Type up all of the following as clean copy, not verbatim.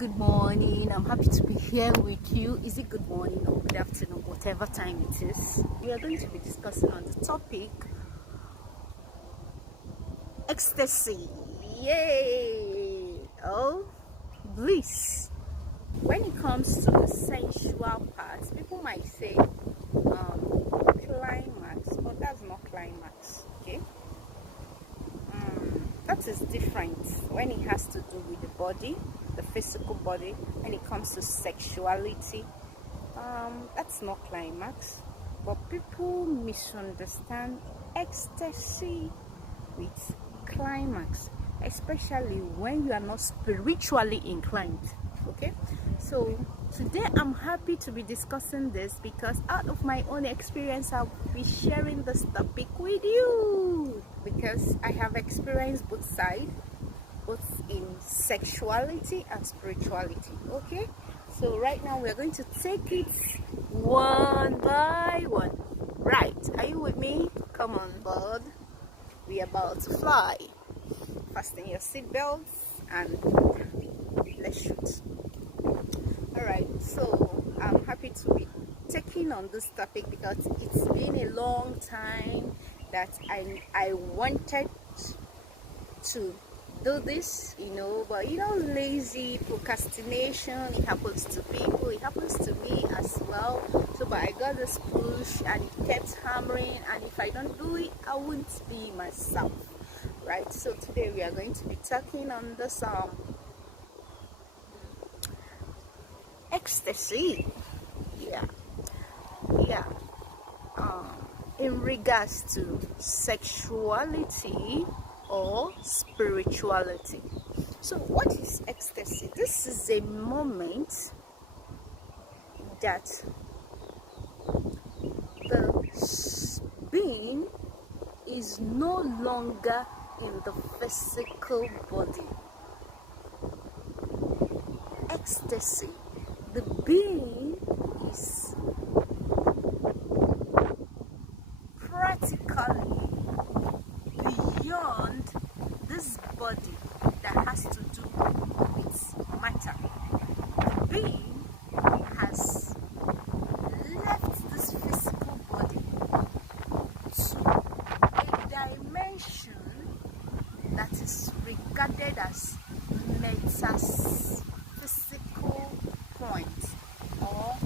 good morning. I'm happy to be here with you. Is it good morning or good afternoon, whatever time it is? We are going to be discussing on the topic ecstasy. Yay! Oh, bliss. When it comes to the sensual part, people might say climax, but that's not climax. Okay, that is different when it has to do with the body, the physical body. When it comes to sexuality, that's not climax. But people misunderstand ecstasy with climax, especially when you are not spiritually inclined. Okay, so today I'm happy to be discussing this because out of my own experience I'll be sharing this topic with you, because I have experienced both sides, both in sexuality and spirituality. Okay, so right now we're going to take it one by one. Right, are you with me? Come on board, we're about to fly. Fasten your seatbelts and let's shoot. Alright, so I'm happy to be taking on this topic because it's been a long time that I wanted to do this, but lazy procrastination, it happens to people, it happens to me as well. So but I got this push and it kept hammering, and if I don't do it, I won't be myself. Right, so today we are going to be talking on this ecstasy. Yeah. In regards to sexuality or spirituality. So what is ecstasy? This is a moment that the being is no longer in the physical body. Ecstasy, the being is practically beyond this body that has to do with matter. The being has left this physical body to a dimension that is regarded as metaphysical point or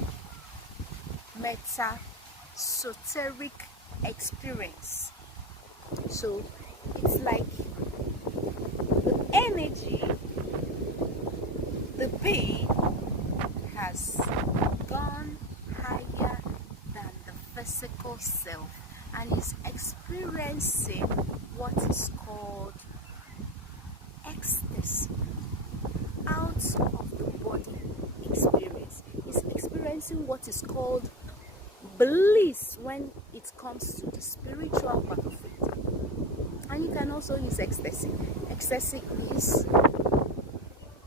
meta-soteric experience. So it's like the energy, the being has gone higher than the physical self and is experiencing what is called ecstasy, out of the body experience. Is experiencing what is called bliss when it comes to the spiritual part of it. And you can also use ecstasy. Ecstasy is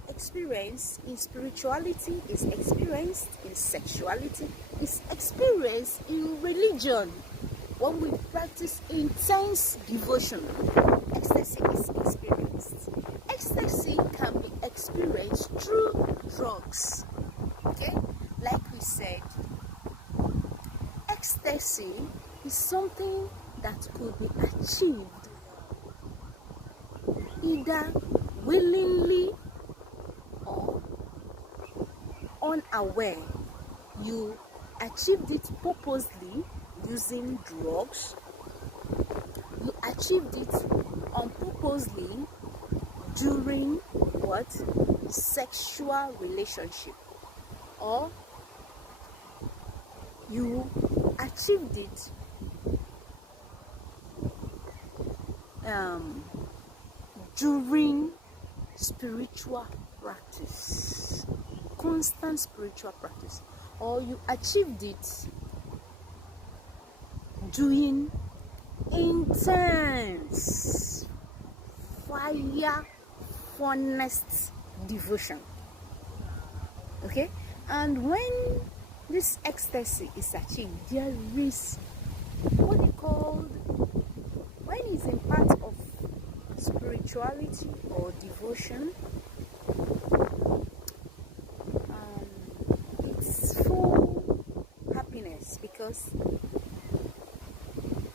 experienced in spirituality, is experienced in sexuality, is experienced in religion. When we practice intense devotion, ecstasy is experienced. Ecstasy can be experienced through drugs. Okay, like we said, ecstasy is something that could be achieved either willingly or unaware. You achieved it purposely using drugs. You achieved it unpurposely during what? Sexual relationship. Or you achieved it during spiritual practice, constant spiritual practice, or you achieved it doing intense fire furnace devotion. Okay, and when this ecstasy is achieved, there is what they called, when it's in part of spirituality or devotion, because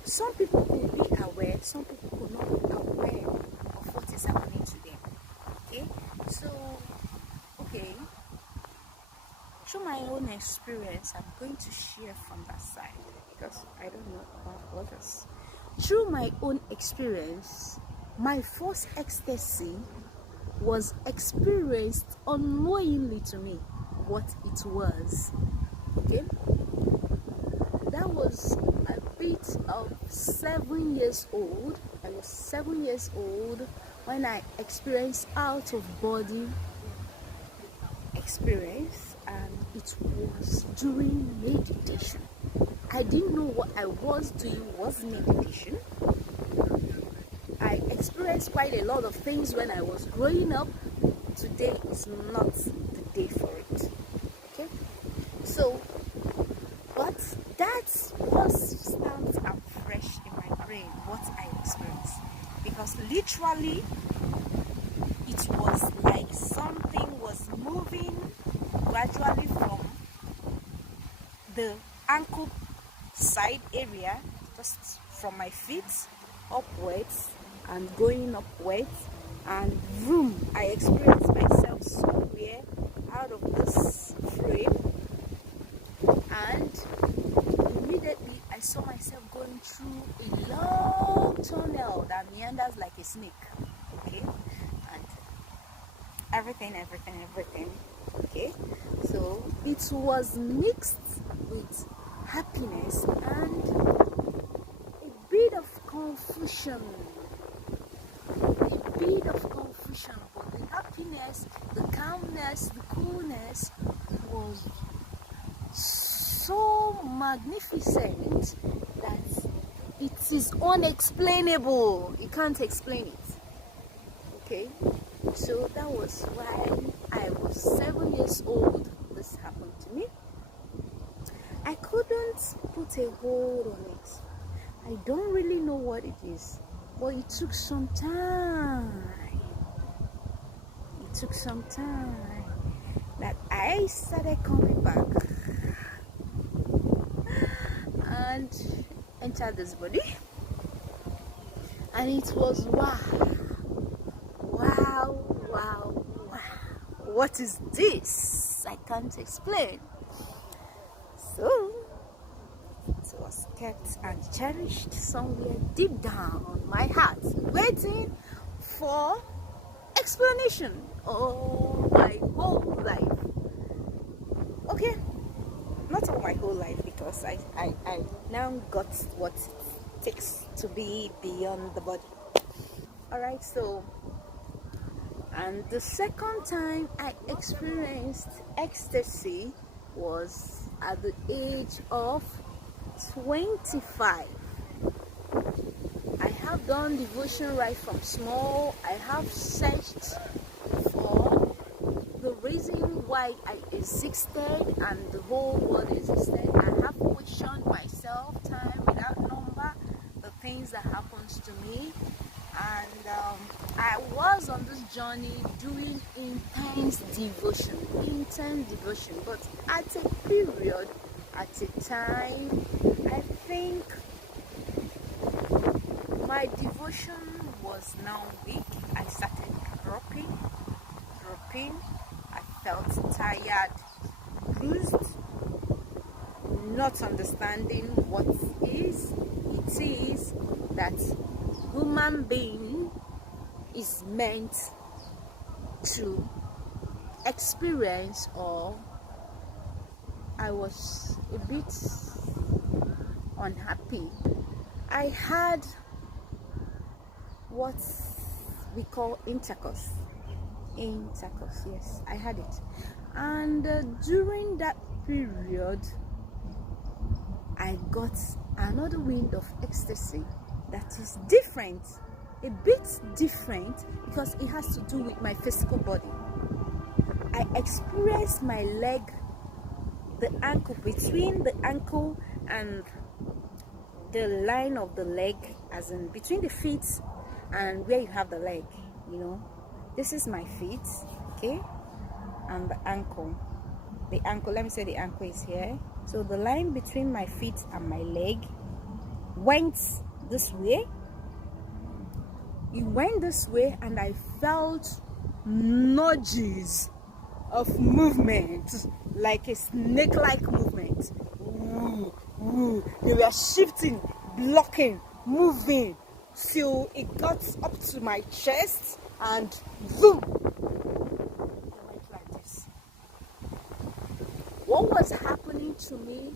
some people could be aware, some people could not be aware of what is happening to them. Okay, so okay, through my own experience, I'm going to share from that side because I don't know about others. Through my own experience, my first ecstasy was experienced unknowingly to me what it was. Okay, that was a bit of 7 years old. I was 7 years old when I experienced out of body experience, and it was during meditation. I didn't know what I was doing was meditation. I experienced quite a lot of things when I was growing up. Today is not the day for it. Okay, so but that was stamped and fresh in my brain what I experienced, because literally it was like something was moving gradually from the ankle side area, just from my feet upwards and going upwards, and boom, I experienced myself somewhere out of this frame, and immediately I saw myself going through a long tunnel that meanders like a snake. Okay, and everything. Okay, so it was mixed with happiness and a bit of confusion. But the happiness, the calmness, the coolness was so magnificent that it is unexplainable. You can't explain it. Okay, so that was why I was 7 years old. This happened to me. I couldn't put a hold on it. I don't really know what it is, but it took some time. It took some time that I started coming back and entered this body, and it was wow. What is this? I can't explain. So it was kept and cherished somewhere deep down on my heart, waiting for explanation all my whole life. Okay, not all my whole life, because I now got what it takes to be beyond the body. Alright, so, and the second time I experienced ecstasy was at the age of 25. I have done devotion right from small. I have searched for the reason why I existed and the whole world existed. I have questioned myself time without number, the things that happens to me, and I was on this journey doing intense devotion, but at a period, at a time, I think my devotion was now weak. I started dropping. I felt tired, bruised, not understanding what it is that human being is meant to experience. Or I was a bit unhappy. I had what we call intercourse. Yes, I had it, and during that period I got another wind of ecstasy that is different, a bit different, because it has to do with my physical body. I experienced my leg, the ankle, between the ankle and the line of the leg, as in between the feet and where you have the leg, this is my feet, okay, and the ankle. the ankle, let me say the ankle is here. So the line between my feet and my leg went this way. It went this way, and I felt nudges of movement, like a snake-like movement. Ooh, ooh. They were shifting, blocking, moving, till it got up to my chest, and boom, I went like this. What was happening to me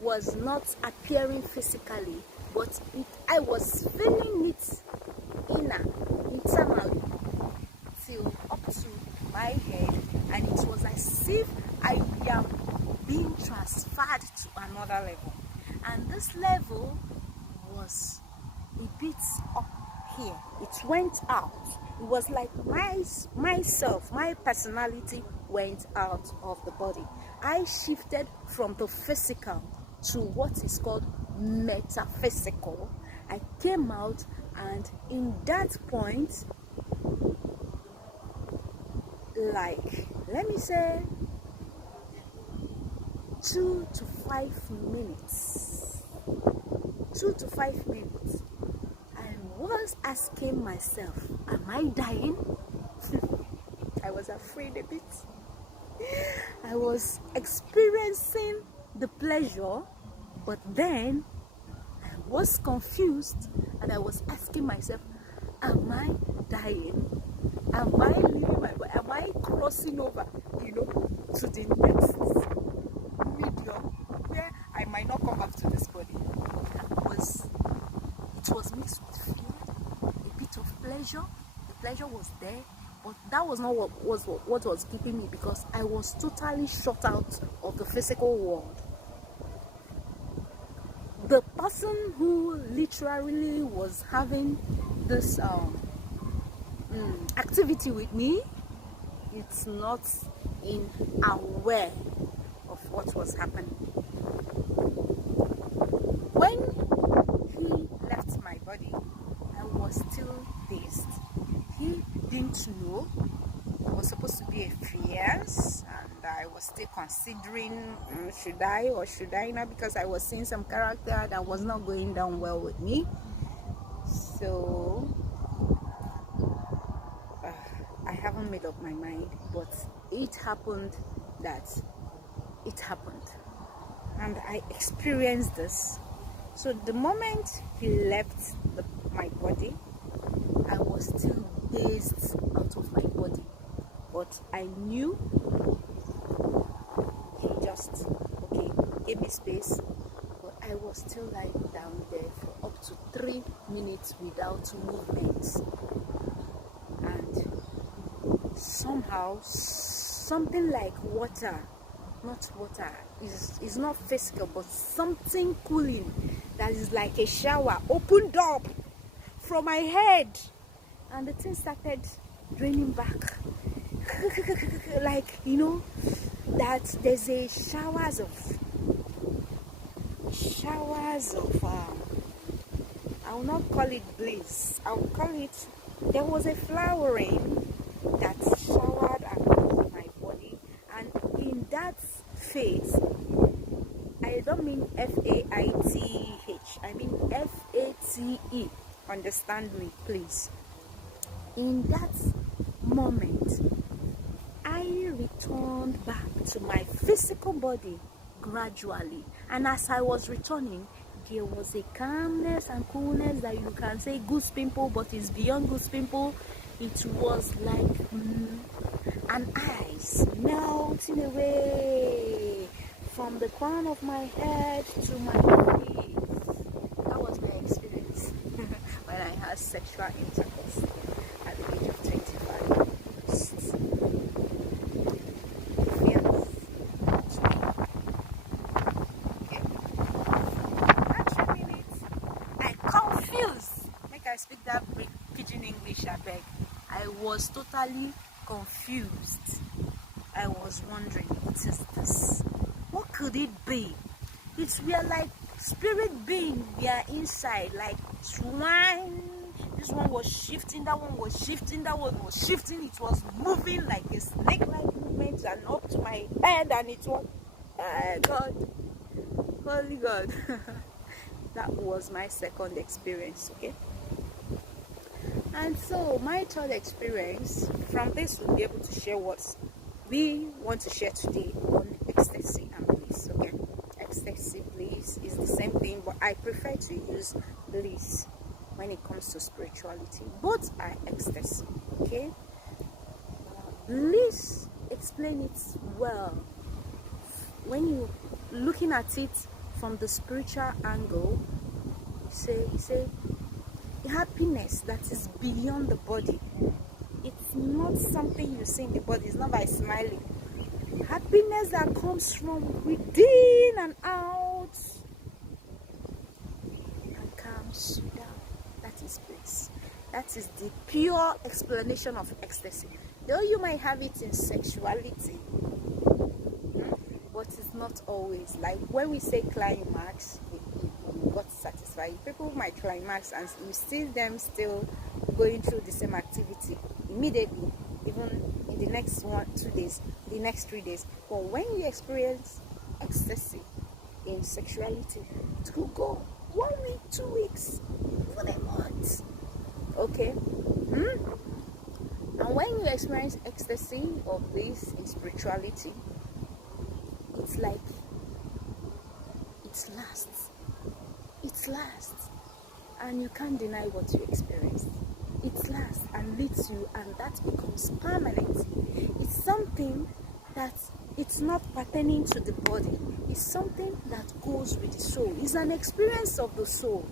was not appearing physically, but I was feeling it internally, till up to my head, and it was as if I am being transferred to another level. And this level was a bit up here. It went out. It was like myself, my personality went out of the body. I shifted from the physical to what is called metaphysical. I came out, and in that point, like, let me say 2 to 5 minutes, I was asking myself, am I dying? I was afraid a bit. I was experiencing the pleasure, but then I was confused, and I was asking myself, am I dying? Am I leaving my body? Am I crossing over, to the next medium where I might not come back to this body? It was mixed with fear, a bit of pleasure. The pleasure was there, but that was not what was keeping me, because I was totally shut out of the physical world. The person who literally was having this activity with me, it's not aware of what was happening. When he left my body, I was still dazed. He didn't know. It was supposed to be a fiance, and I was still considering, should I or should I not, because I was seeing some character that was not going down well with me. So I haven't made up my mind, but it happened and I experienced this. So the moment he left my body, I was still dazed out of my body, but I knew he just gave me space. But I was still lying down there for up to 3 minutes without movement, and somehow something like not water, is not physical, but something cooling that is like a shower opened up from my head, and the thing started draining back. Like, that there's a showers of I will not call it bliss, I will call it, there was a flowering that showered across my body. And in that phase, I don't mean F-A-I-T-H, I mean F-A-T-E, understand me please. In that moment, I returned back to my physical body gradually, and as I was returning, there was a calmness and coolness that you can say goose pimple, but it's beyond goose pimple. It was like an ice melting away from the crown of my head to my feet. That was my experience when I had sexual intercourse at the age of 25. I speak that pidgin English, I beg. I was totally confused. I was wondering, what is this? What could it be? It's were like spirit being there inside, like swine. This one was shifting, that one was shifting, that one was shifting. It was moving like a snake-like movement. movements and up to my head, and it was, God, holy God. That was my second experience, okay? And so my third experience, from this we'll be able to share what we want to share today on ecstasy and bliss, okay? Ecstasy, bliss is the same thing, but I prefer to use bliss when it comes to spirituality. Both are ecstasy, okay? Bliss, explain it well. When you looking at it from the spiritual angle, you say happiness that is beyond the body. It's not something you see in the body. It's not by smiling. Happiness that comes from within and out and calms you down. That is bliss. That is the pure explanation of ecstasy. Though you might have it in sexuality, but it's not always. Like when we say climax, we got satisfied. People might climax and you see them still going through the same activity immediately, even in the next 1-2 days, the next 3 days. But when you experience ecstasy in sexuality, it could go 1 week, 2 weeks, even a month. Okay? And when you experience ecstasy or bliss in spirituality, it's like it lasts. It lasts. And you can't deny what you experienced. It lasts and leads you, and that becomes permanent. It's something that it's not pertaining to the body. It's something that goes with the soul. It's an experience of the soul.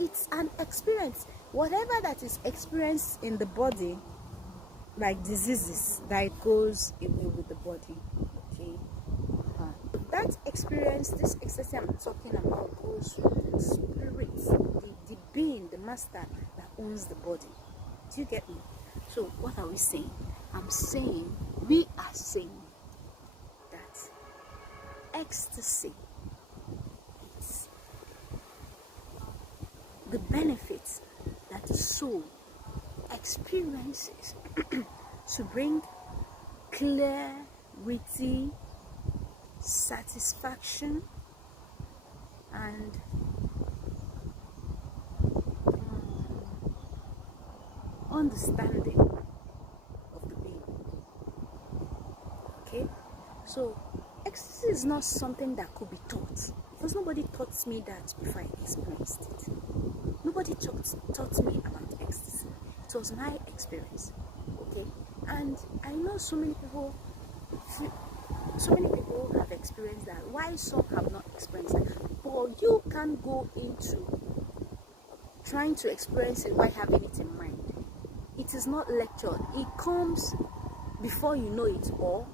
It's an experience. Whatever that is experienced in the body, like diseases, that goes away with the body. Okay? That experience, this ecstasy I'm talking about, goes with the spirit, the being, the master that owns the body. Do you get me? So what are we saying? We are saying that ecstasy is the benefits that the soul experiences to bring clarity, satisfaction, and understanding of the being. Okay? So ecstasy is not something that could be taught, because nobody taught me that before I experienced it. Nobody taught me about ecstasy. It was my experience. Okay? And I know so many people have experienced that. Why some have not experienced that? But you can go into trying to experience it while having it in mind. It is not lectured. It comes before you know it, or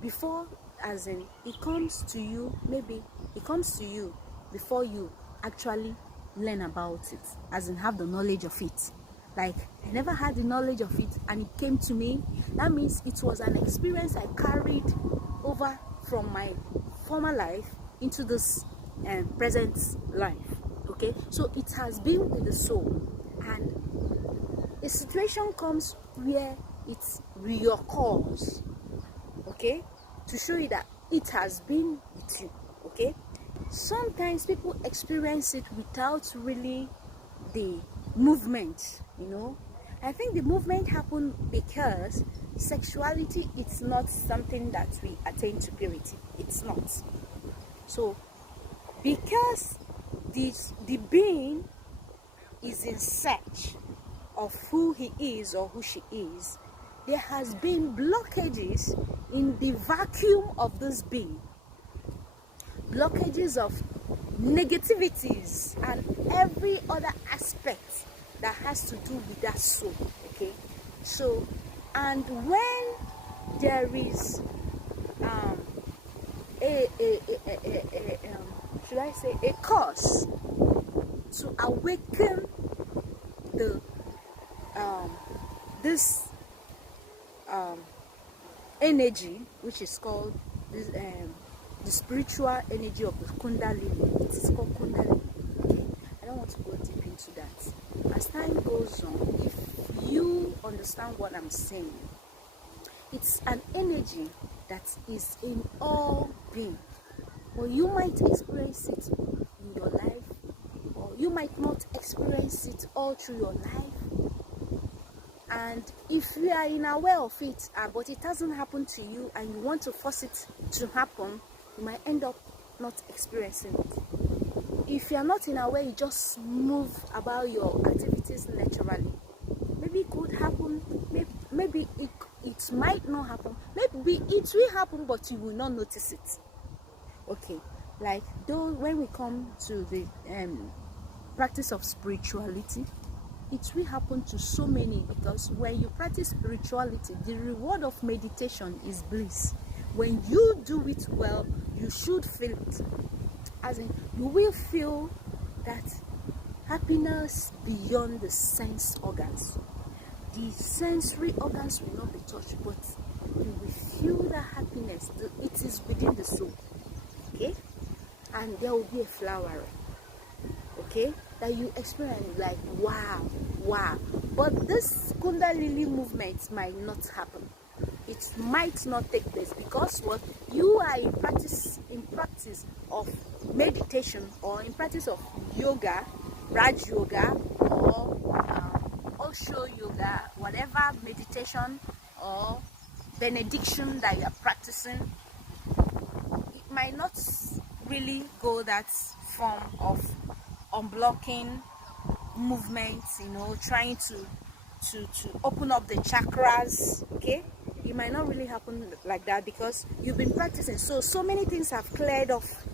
before, as in, it comes to you, maybe it comes to you before you actually learn about it, as in have the knowledge of it. Like, I never had the knowledge of it and it came to me. That means it was an experience I carried over from my former life into this present life. Okay, so it has been with the soul, and a situation comes where it reoccurs, okay, to show you that it has been with you. Okay, sometimes people experience it without really the movement, you know. I think the movement happened because sexuality, it's not something that we attain to purity. It's not. So because the being is in search of who he is or who she is, there has been blockages in the vacuum of this being, blockages of negativities and every other aspect that has to do with that soul. Okay, so, and when there is should I say a cause to awaken the this energy, which is called this, the spiritual energy of the Kundalini. It is called Kundalini. Okay, I don't want to go deep into that. As time goes on, if you understand what I'm saying, It's an energy that is in all being. Or you might experience it in your life, or you might not experience it all through your life. And if you are in aware of it, but it hasn't happened to you, and you want to force it to happen, you might end up not experiencing it. If you are not in aware, you just move about your activities naturally. Maybe it could happen, maybe it might not happen, maybe it will happen, but you will not notice it. Okay, like though when we come to the practice of spirituality, it will happen to so many, because when you practice spirituality, the reward of meditation is bliss. When you do it well, you should feel it. As in, you will feel that happiness beyond the sense organs. The sensory organs will not be touched, but you will feel that happiness. It is within the soul. Okay? And there will be a flowering. Okay? That you experience like wow. But this Kundalini movement might not happen. It might not take place because what you are in practice of meditation, or in practice of yoga, Raj yoga, or Osho yoga, whatever meditation or benediction that you are practicing, it might not really go that form of unblocking movements, trying to open up the chakras. Okay, it might not really happen like that, because you've been practicing, so many things have cleared off,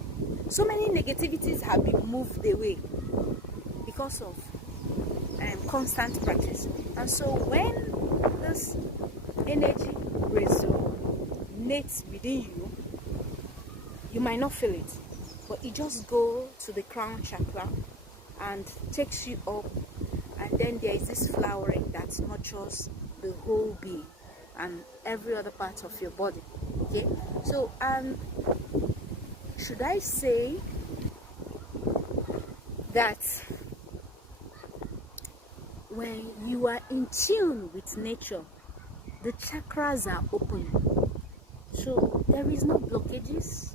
so many negativities have been moved away because of constant practice. And so when this energy resonates within you, you might not feel it, but it just goes to the crown chakra and takes you up, and then there is this flowering that nurtures the whole being and every other part of your body. Okay, so should I say that when you are in tune with nature, the chakras are open, so there is no blockages.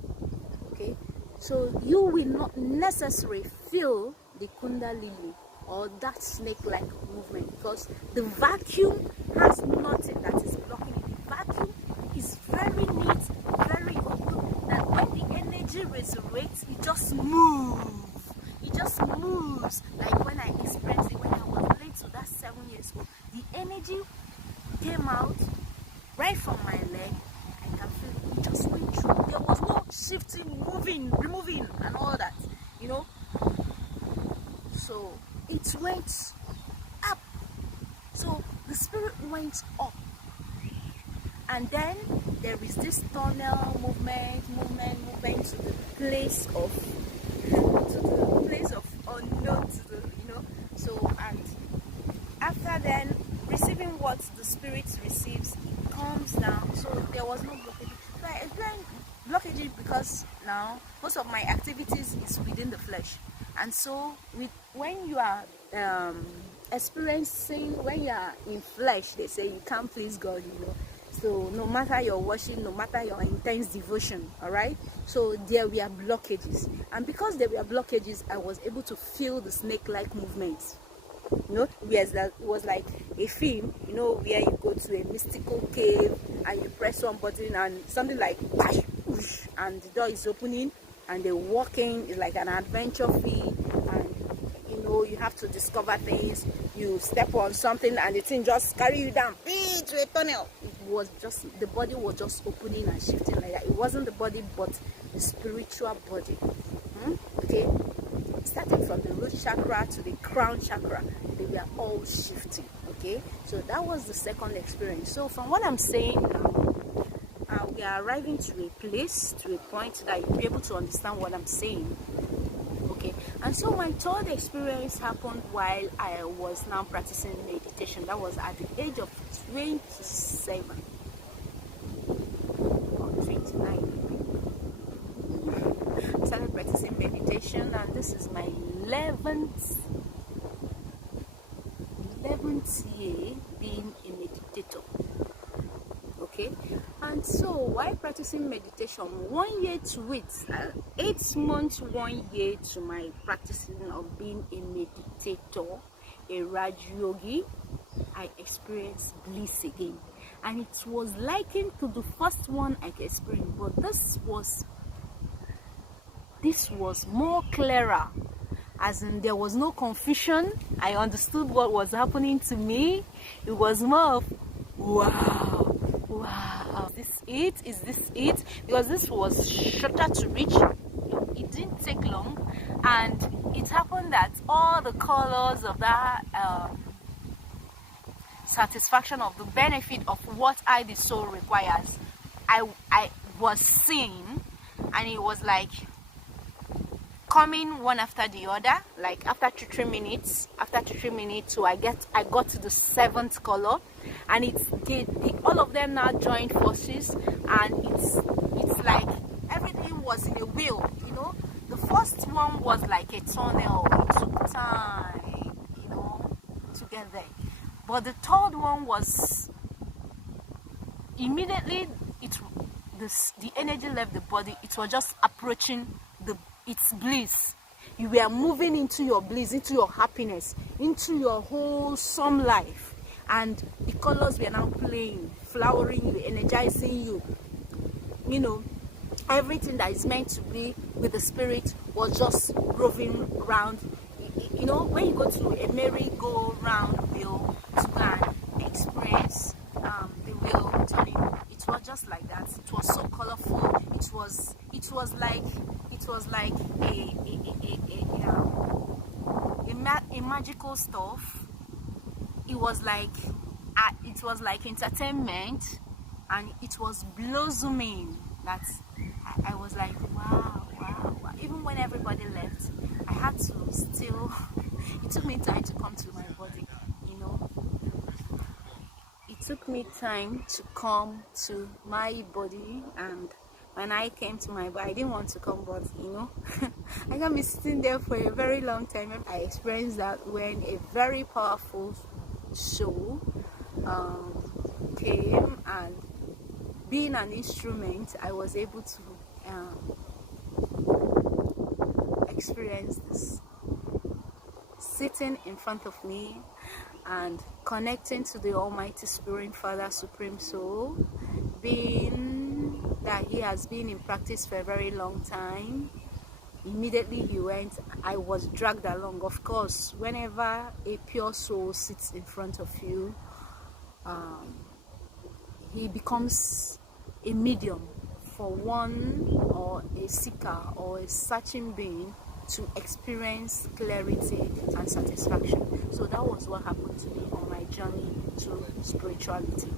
Okay, so you will not necessarily feel the Kundalini or that snake-like movement, because the vacuum has nothing that is blocking it. The vacuum is very neat, very open, that when the energy resurrects, it just moves. It just moves. Like when I experienced it when I was little, that's 7 years old. The energy came out right from my leg. I can feel it just went through. There was no shifting, moving, removing, and all that, So it went up. So the spirit went up. And then there is this tunnel movement to the place of unknown, So, and after then receiving what the spirit receives, it comes down. So there was no blockage. So I explained blockage because now most of my activities is within the flesh, and so when you are when you are in flesh, they say you can't please God, So no matter your worship, no matter your intense devotion, all right. So there were blockages, and because there were blockages, I was able to feel the snake-like movements. Whereas that was like a film, where you go to a mystical cave and you press one button and something like bash, whoosh, and the door is opening and they're walking. It's like an adventure film, and you have to discover things. You step on something and the thing just carry you down to a tunnel. It was just, the body was just opening and shifting like that. It wasn't the body, but the spiritual body. Okay, starting from the root chakra to the crown chakra, they were all shifting. Okay, so that was the second experience. So from what I'm saying now, we are arriving to a place, to a point that you'll be able to understand what I'm saying. Okay, and so my third experience happened while I was now practicing meditation. That was at the age of 27 or 29. I started practicing meditation, and this is my 11th year being a meditator. Okay, practicing meditation, 1 year to it, 8 months, 1 year to my practicing of being a meditator, a Raj Yogi, I experienced bliss again. And it was likened to the first one I experienced, but this was more clearer, as in there was no confusion. I understood what was happening to me. It was more of wow, is this it? Because this was shorter to reach. It didn't take long, and it happened that all the colors of that satisfaction of the benefit of what I, the soul, requires, I was seeing, and it was like coming one after the other. Like after 3 minutes, so I got to the 7th color, and it's all of them now joined forces, and it's like everything was in a wheel, you know. The first one was like a tunnel. It took time, you know, to get there. But the third one was immediately the energy left the body. It was just approaching its bliss. You were moving into your bliss, into your happiness, into your wholesome life, and the colors were now playing, flowering you, energizing you. You know, everything that is meant to be with the spirit was just roving around. You know, when you go to a merry-go-round wheel to go and experience the wheel turning, it was just like that. It was so colorful. It was like a magical stuff. It was like entertainment, and it was blossoming. That I was like, wow. Even when everybody left, I had to still. It took me time to come to my body, you know. It took me time to come to my body, and when I came to my body, I didn't want to come, but you know, I can be sitting there for a very long time. I experienced that when a very powerful soul came, and being an instrument, I was able to experience this, sitting in front of me and connecting to the Almighty Spirit, Father, Supreme Soul, being that he has been in practice for a very long time. Immediately he went, I was dragged along. Of course, whenever a pure soul sits in front of you, he becomes a medium for one, or a seeker, or a searching being, to experience clarity and satisfaction. So that was what happened to me on my journey to spirituality.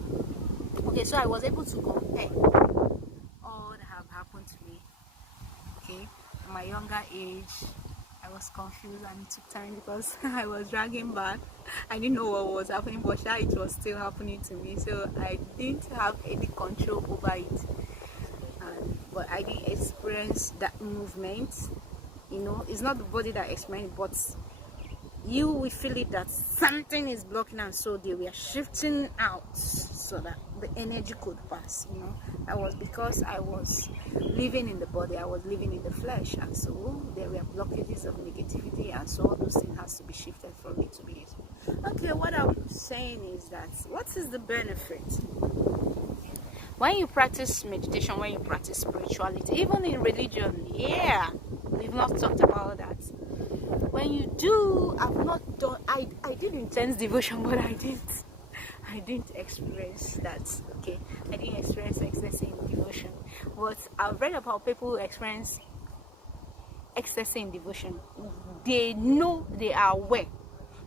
Okay, so I was able to compare all that have happened to me. Okay, at my younger age, I was confused, and it took time because I was dragging back. I didn't know what was happening, but it was still happening to me. So I didn't have any control over it. But I did experience that movement. You know, it's not the body that explains, but you will feel it that something is blocking, and so they were shifting out so that the energy could pass. You know, that was because I was living in the body, I was living in the flesh, and so there were blockages of negativity, and so all those things has to be shifted for me to be able. Okay, what I'm saying is that what is the benefit when you practice meditation, when you practice spirituality, even in religion? Yeah, we've not talked about that. When you do, I've not done, I did intense devotion, but I didn't experience that. Okay, I didn't experience ecstasy in devotion, but I've read about people who experience ecstasy in devotion. They know, they are aware,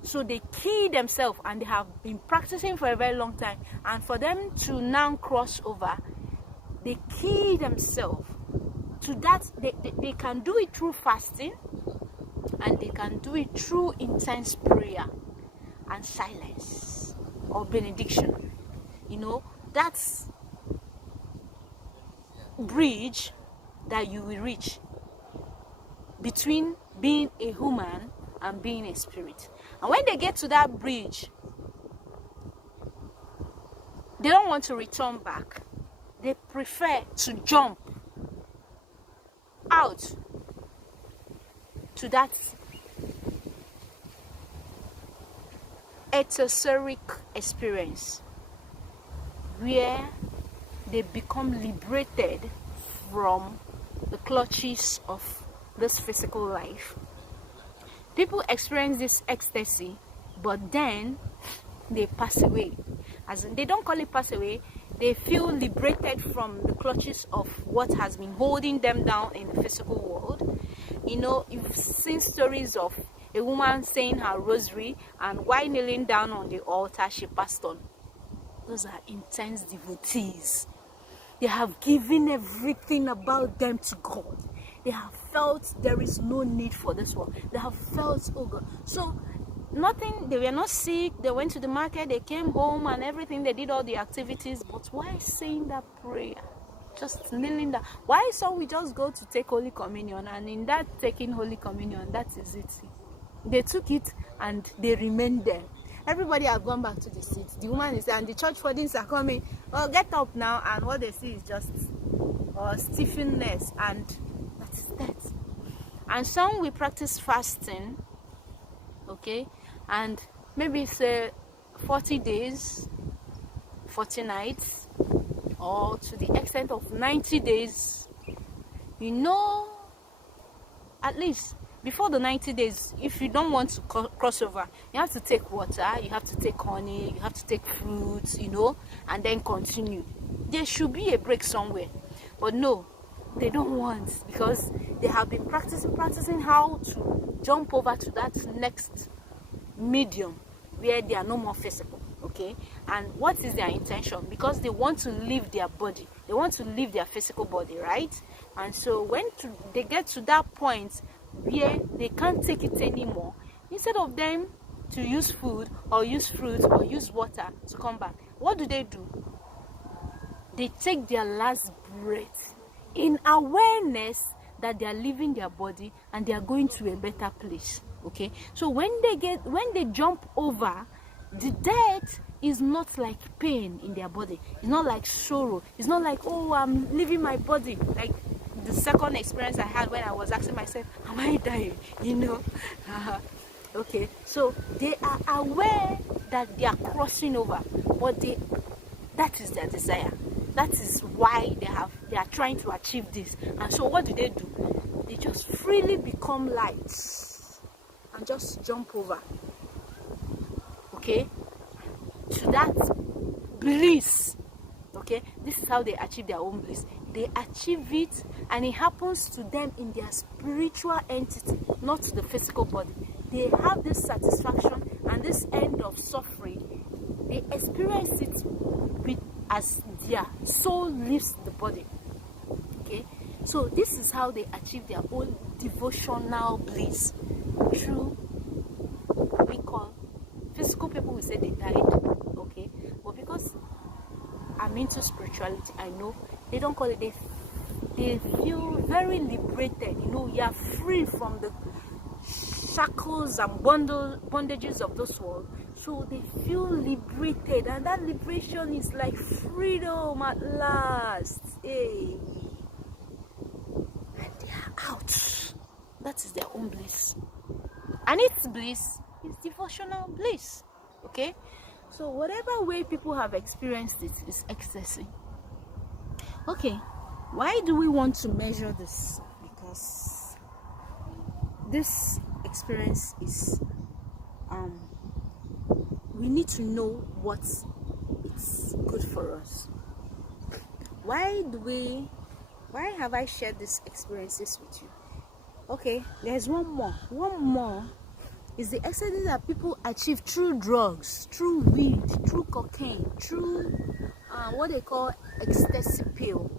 so they key themselves, and they have been practicing for a very long time, and for them to now cross over, they key themselves to that. They can do it through fasting, and they can do it through intense prayer and silence or benediction. You know, that's bridge that you will reach between being a human and being a spirit. And when they get to that bridge, they don't want to return back. they prefer to jump out to that esoteric experience where they become liberated from the clutches of this physical life. People experience this ecstasy, but then they pass away. As in, they don't call it pass away, they feel liberated from the clutches of what has been holding them down in the physical world. You know, you've seen stories of a woman saying her rosary, and while kneeling down on the altar, she passed on. Those are intense devotees. They have given everything about them to God. They have felt there is no need for this world. They have felt, oh God. So nothing, they were not sick, they went to the market, they came home and everything, they did all the activities. But why saying that prayer? Just kneeling down. Why so we just go to take Holy Communion, and in that taking Holy Communion, that is it. They took it and they remained there. Everybody have gone back to the seats. The woman is there and the church wardens are coming. Oh, get up now. And what they see is just stiffness, and that is that. And some will practice fasting, okay, and maybe say 40 days, 40 nights, or to the extent of 90 days. You know, at least before the 90 days, if you don't want to cross over, you have to take water, you have to take honey, you have to take fruits, you know, and then continue. There should be a break somewhere. But no, they don't want, because they have been practicing how to jump over to that next medium where they are no more physical, okay? And what is their intention? Because they want to leave their body, they want to leave their physical body, right? And so when they get to that point where they can't take it anymore, instead of them to use food or use fruit or use water to come back, what do? They take their last breath in awareness that they are leaving their body and they are going to a better place, okay? So when they jump over, the death is not like pain in their body, it's not like sorrow, it's not like, oh, I'm leaving my body, like the second experience I had when I was asking myself, am I dying? You know? Okay, so they are aware that they are crossing over, but that is their desire. That is why they are trying to achieve this. And so what do? They just freely become lights and just jump over, okay, to that bliss. Okay, this is how they achieve their own bliss. They achieve it, and it happens to them in their spiritual entity, not the physical body. They have this satisfaction and this end of suffering. They experience it as their soul leaves the body. Okay, so this is how they achieve their own devotional bliss. Through we call physical people will say they died. Okay, but because I'm into spirituality, I know they don't call it. They feel very liberated. You know, you are free from the shackles and bondages of this world. So they feel liberated, and that liberation is like freedom at last. Hey, and they are out. That is their own bliss, and its bliss is devotional bliss. Okay. So whatever way people have experienced it is ecstasy. Okay, why do we want to measure this? Because this experience is, we need to know what it's good for us. Why have I shared these experiences with you? Okay, there's one more is the ecstasy that people achieve through drugs, through weed, through cocaine, through what they call ecstasy pill.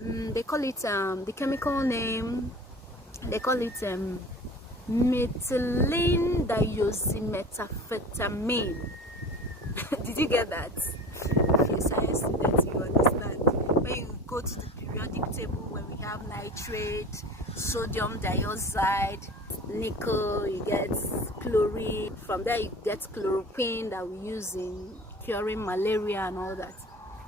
They call it the chemical name. They call it methylene dioxymethamphetamine. Did you get that? If you're a science student, you understand. When you go to the periodic table, when we have nitrate, sodium dioxide, nickel, you get chlorine. From there you get chloroquine that we use in curing malaria and all that.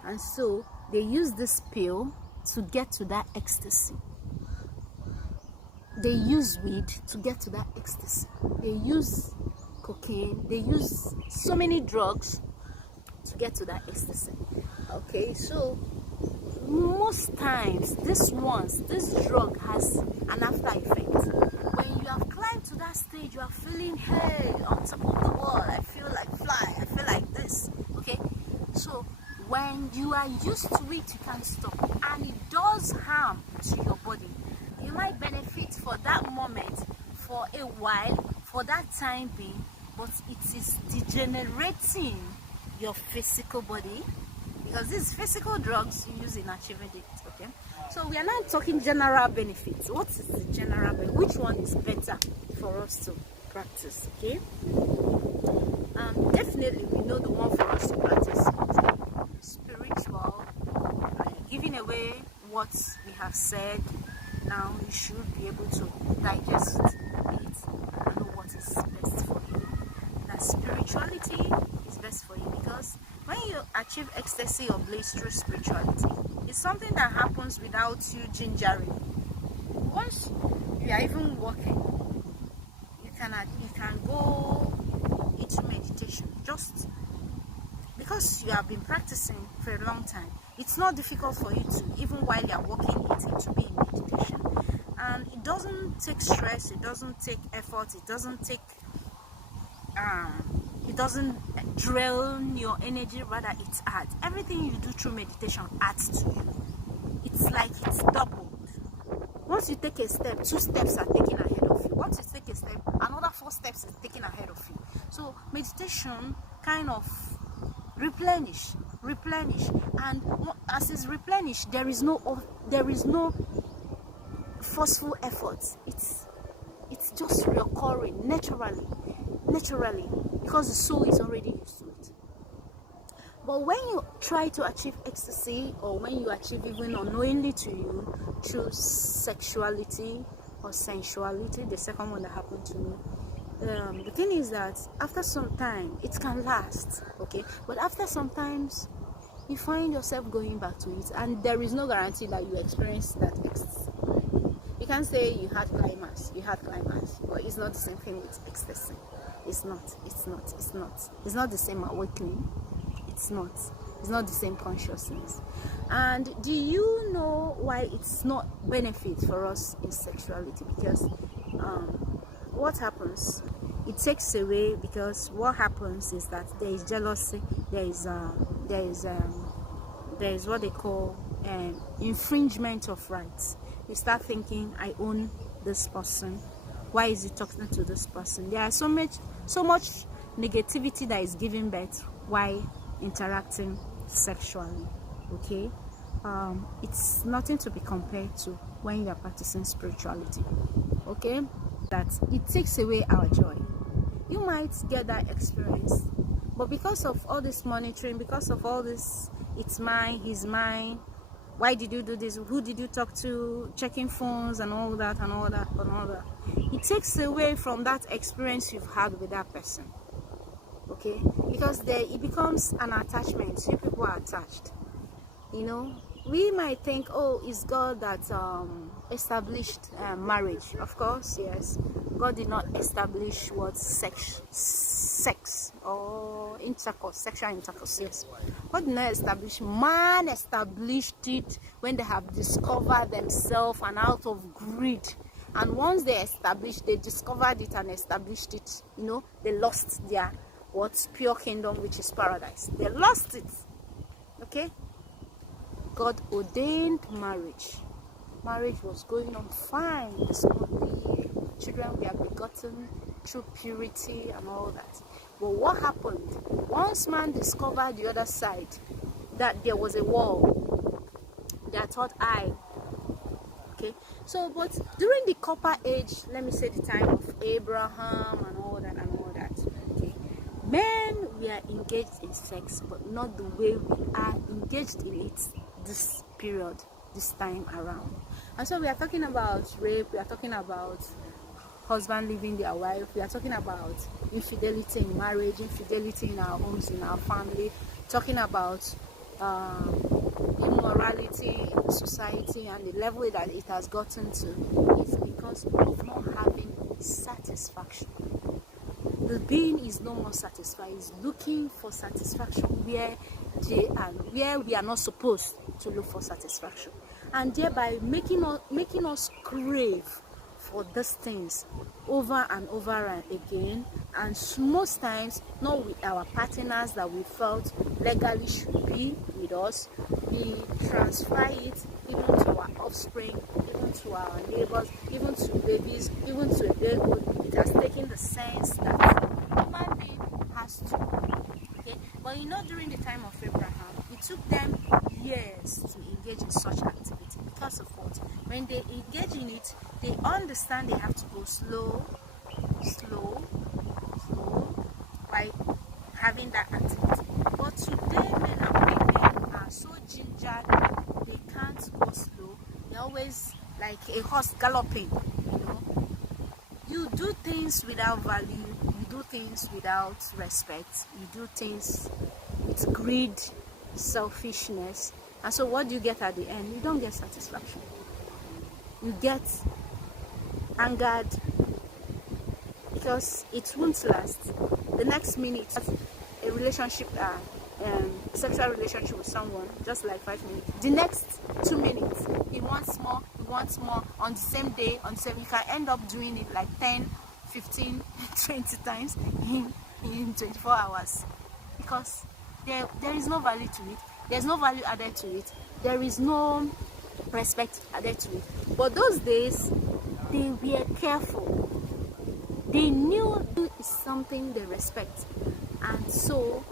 And so they use this pill to get to that ecstasy. They use weed to get to that ecstasy. They use cocaine. They use so many drugs to get to that ecstasy. Okay, so most times this drug has an after effect. When you have climbed to that stage, you are feeling, hey, on top of the world, I feel like fly, I feel like this. Okay, so when you are used to it, you can't stop, and it does harm to your body. You might benefit for that moment, for a while, for that time being, but it is degenerating your physical body, because these physical drugs you use in achieving it. Okay, so we are not talking general benefits. What is the general benefit? Which one is better for us to practice? Okay, definitely we know the one for us to practice is spiritual, giving away what we have said. Now you should be able to digest it and know what is best for you. That spirituality is best for you, because when you achieve ecstasy or bliss through spirituality, it's something that happens without you gingering. Once you are even walking, you can go into meditation, just because you have been practicing for a long time. It's not difficult for you to, even while you are walking, to be in meditation. And it doesn't take stress, it doesn't take effort, it doesn't drain your energy, rather it adds. Everything you do through meditation adds to you. It's like it's doubled. Once you take a step, 2 steps are taken ahead of you. Once you take a step, another 4 steps is taken ahead of you. So meditation kind of replenish, and as it's replenished, there is no forceful effort. It's just recurring naturally, because the soul is already used to it. But when you try to achieve ecstasy, or when you achieve even unknowingly to you through sexuality or sensuality, the second one that happened to me, the thing is that after some time it can last, okay, but after sometimes you find yourself going back to it, and there is no guarantee that you experience that ecstasy. You can't say you had climax, but it's not the same thing with ecstasy. It's not the same awakening. It's not the same consciousness. And do you know why it's not benefit for us in sexuality? Because what happens, it takes away, because what happens is that there is jealousy, there is what they call infringement of rights. You start thinking, I own this person, why is he talking to this person? There are so much negativity that is given birth while interacting sexually. Okay, it's nothing to be compared to when you are practicing spirituality. Okay, that it takes away our joy. You might get that experience, but because of all this monitoring, because of all this, it's mine, he's mine, why did you do this, who did you talk to, checking phones and all that, it takes away from that experience you've had with that person. Okay, because it becomes an attachment. You people are attached. You know, we might think, oh, it's God that established marriage. Of course, yes, God did not establish what sex or intercourse, sexual intercourse. Yes, God did not establish. Man established it when they have discovered themselves, and out of greed. And once they discovered it and established it, you know, they lost their pure kingdom, which is paradise. They lost it. Okay, God ordained marriage. Marriage was going on fine, smoothly. Children were begotten through purity and all that. But what happened? Once man discovered the other side, that there was a wall, they thought, okay. So, but during the copper age, let me say the time of Abraham and all that, okay, men were engaged in sex, but not the way we are engaged in it this period, this time around. And so we are talking about rape, we are talking about husband leaving their wife, we are talking about infidelity in marriage, infidelity in our homes, in our family, talking about immorality in society and the level that it has gotten to is because of not having satisfaction. The being is no more satisfied, is looking for satisfaction where we are not supposed to look for satisfaction, and thereby making us crave for these things over and over and again, and most times not with our partners that we felt legally should be with us. We transfer it even to our offspring, even to our neighbors, even to babies, even to a babyhood. It has taken the sense that human being has to. Okay, but during the time of Abraham, it took them years to engage in such activity because of what? When they engage in it, they understand they have to go slow by having that activity. But today, men and women are so gingered, they can't go slow. They're always like a horse galloping. You do things without value, you do things without respect, you do things with greed, selfishness, and so what do you get at the end? You don't get satisfaction. You get angered because it won't last. The next minute, a relationship, sexual relationship with someone, just like 5 minutes. The next 2 minutes, he wants more on the same day, you can end up doing it like 10, 15, 20 times in 24 hours because there is no value to it. There's no value added to it. There is no respect added to it. But those days, they were careful. They knew it is something they respect, and so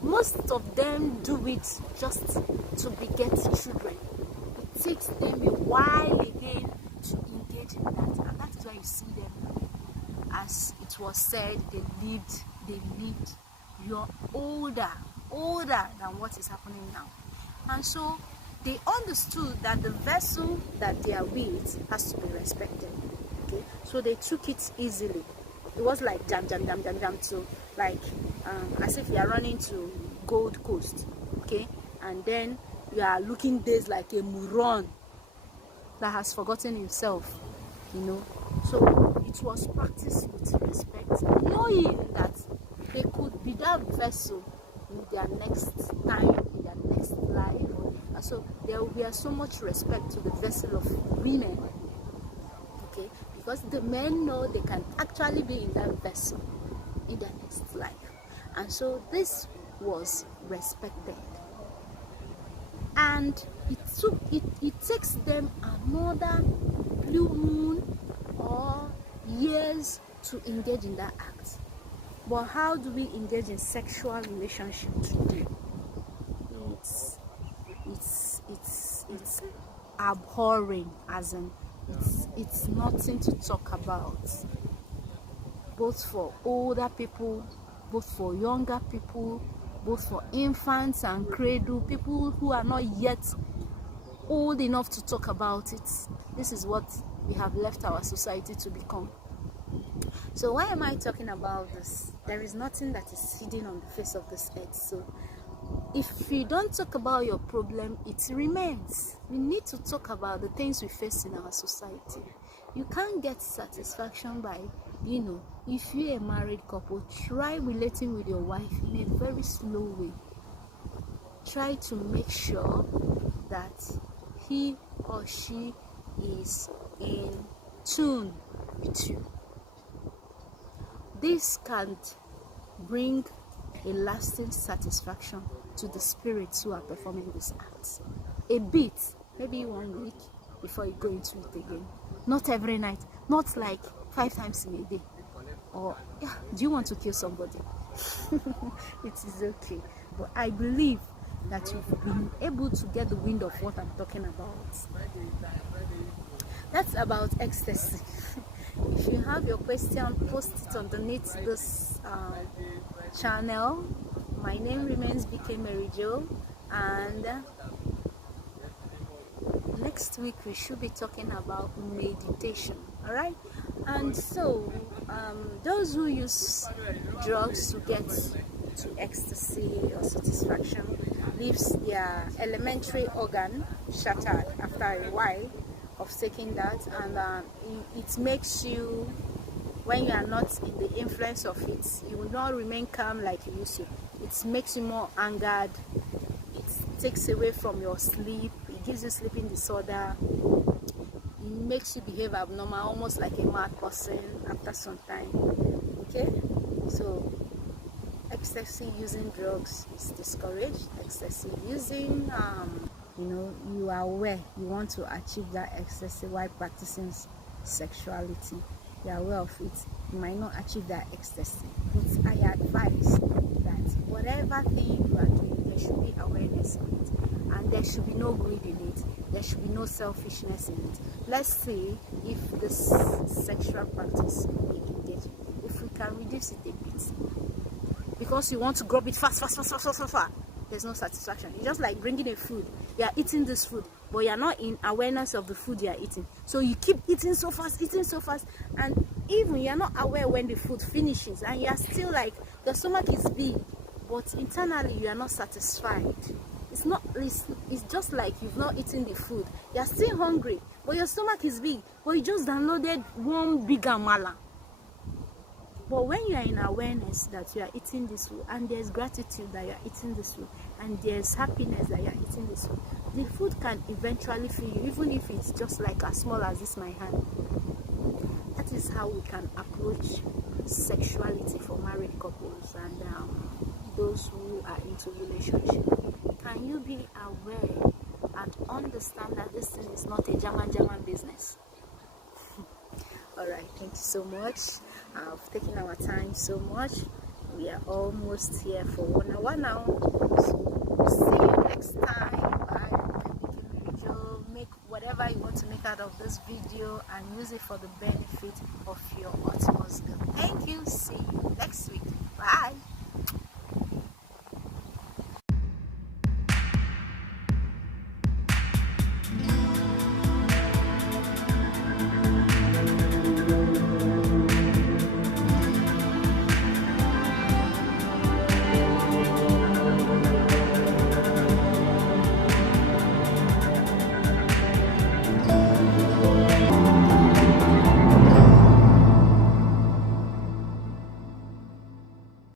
most of them do it just to beget children. It takes them a while again to engage in that, and that is why you see them, as it was said, they lived. You're older than what is happening now, and so they understood that the vessel that they are with has to be respected. Okay, so they took it easily. It was like jam, so like as if you are running to Gold Coast, okay, and then you are looking days like a moron that has forgotten himself, So it was practiced with respect, knowing that they could be that vessel in their next time, in their next life, and so there will be so much respect to the vessel of women, okay, because the men know they can actually be in that vessel in their next life, and so this was respected. And it takes them another blue moon or years to engage in that act. But how do we engage in sexual relationship today? It's abhorring, as in it's nothing to talk about, both for older people, both for younger people, both for infants and cradle, people who are not yet old enough to talk about it. This is what we have left our society to become. So why am I talking about this? There is nothing that is hidden on the face of this earth. So if we don't talk about your problem, it remains. We need to talk about the things we face in our society. You can't get satisfaction by, if you're a married couple, try relating with your wife in a very slow way. Try to make sure that he or she is in tune with you. This can bring a lasting satisfaction to the spirits who are performing these acts. A bit, maybe 1 week before you go into it again. Not every night, not like 5 times in a day. Or, do you want to kill somebody? It is okay. But I believe that you've been able to get the wind of what I'm talking about. That's about ecstasy. If you have your question, post it underneath this channel. My name remains BK Mary Jo, and next week we should be talking about meditation. Alright? And so those who use drugs to get to ecstasy or satisfaction, leaves their elementary organ shattered after a while of taking that, and it makes you, when you are not in the influence of it, you will not remain calm like you used to. It makes you more angered. It takes away from your sleep. It gives you sleeping disorder. It makes you behave abnormal, almost like a mad person after some time. Okay, so excessive using drugs is discouraged. Excessive using, you are aware you want to achieve that ecstasy while practicing sexuality. You are aware of it. You might not achieve that ecstasy, but I advise that whatever thing you are doing, there should be awareness of it, and there should be no greed in it. There should be no selfishness in it. Let's see if this sexual practice we engage, if we can reduce it a bit, because you want to grab it fast, there's no satisfaction. It's just like bringing a food. You are eating this food, but you are not in awareness of the food you are eating. So you keep eating so fast, and even you are not aware when the food finishes, and you are still like, the stomach is big, but internally you are not satisfied. It's just like you've not eaten the food. You are still hungry, but your stomach is big, but you just downloaded one big amala. But when you are in awareness that you are eating this food, and there's gratitude that you are eating this food, and there's happiness that you are eating this food, the food can eventually fill you, even if it's just like as small as this my hand. That is how we can approach sexuality for married couples and those who are into relationship. Can you be aware and understand that this thing is not a German business? Alright, thank you so much. I've taken our time so much. We are almost here for 1 hour now. So see you next time. Bye. Make whatever you want to make out of this video and use it for the benefit of your utmost good. Thank you. See you next week. Bye.